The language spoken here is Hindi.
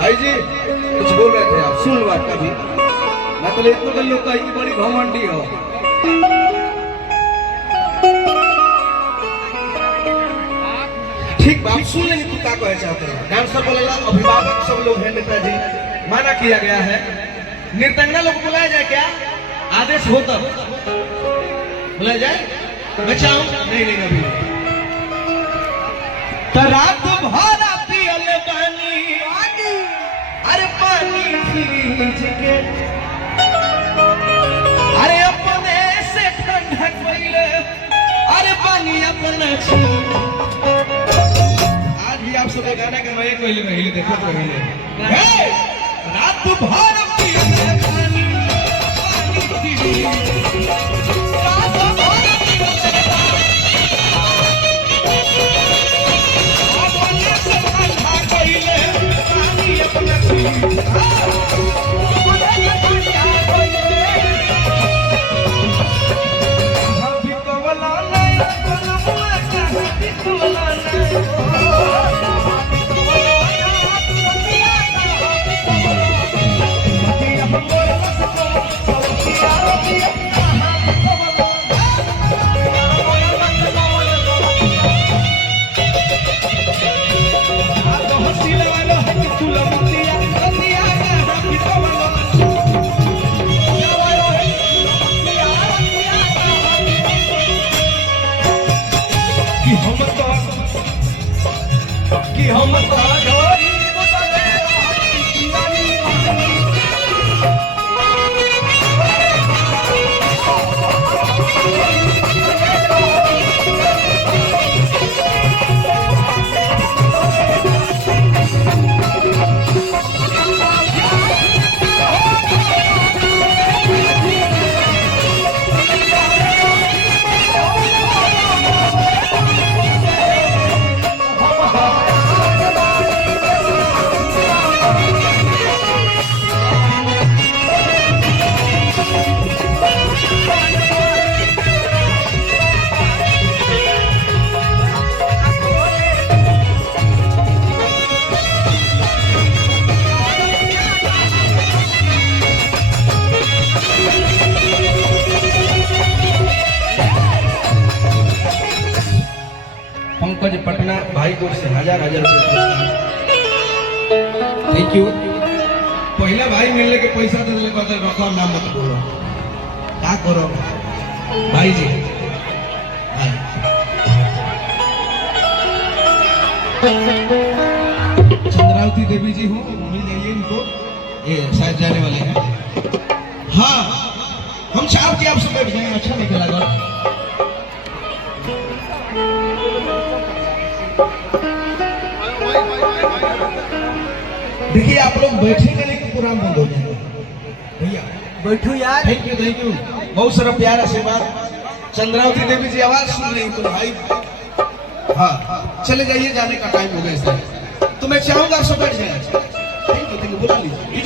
भाई जी कुछ बोल रहे थे आप, सुन बात कभी मतलब इतना तो लोग कहीं की बड़ी घमंडी हो। ठीक बात सुन लेंगे, तू क्या कहना चाहते हैं? डांसर बोलेगा, अभिभावक सब लोग हैं, नेताजी माना किया गया है। नृत्यंगना लोग बुलाया जाए क्या? आदेश हो तब बुलाया जाए। बचाओ नहीं नहीं अभी तो रात भर पियल पानी, अरे पानी फ्रिज के, अरे अपने से ठंडा कइले, अरे पानी अपना आज भी आप सब गाना के नए कोयले में हिले देखो तो हिले रात भर पियल पानी, पानी फ्रिज रात भर पियल अपने से ठंडा कइले, पानी अपना कि हम पंकज पटना भाई को से हजार हजार रुपए पुरस्कार। Thank you. पहला भाई मिलने के पैसा तो दिले कहते रकम नाम मत बोलो, क्या करो भाई जी। चंद्रावती देवी जी हूँ, मिल जाइए इनको, ये शायद जाने वाले हैं। हाँ हम चाह के आपसे बैठ जाए, अच्छा नहीं लगा। देखिए आप लोग बैठेंगे नहीं तो प्रोग्राम बंद हो जाएगा। भैया बैठो यार। थैंक यू बहुत सारा प्यार आशीर्वाद। चंद्रावती देवी जी आवाज सुन रही तो भाई हाँ चले जाइए, जाने का टाइम हो गया। तो मैं चाहूंगा सब बैठ जाए। थैंक यू बुला लीजिए।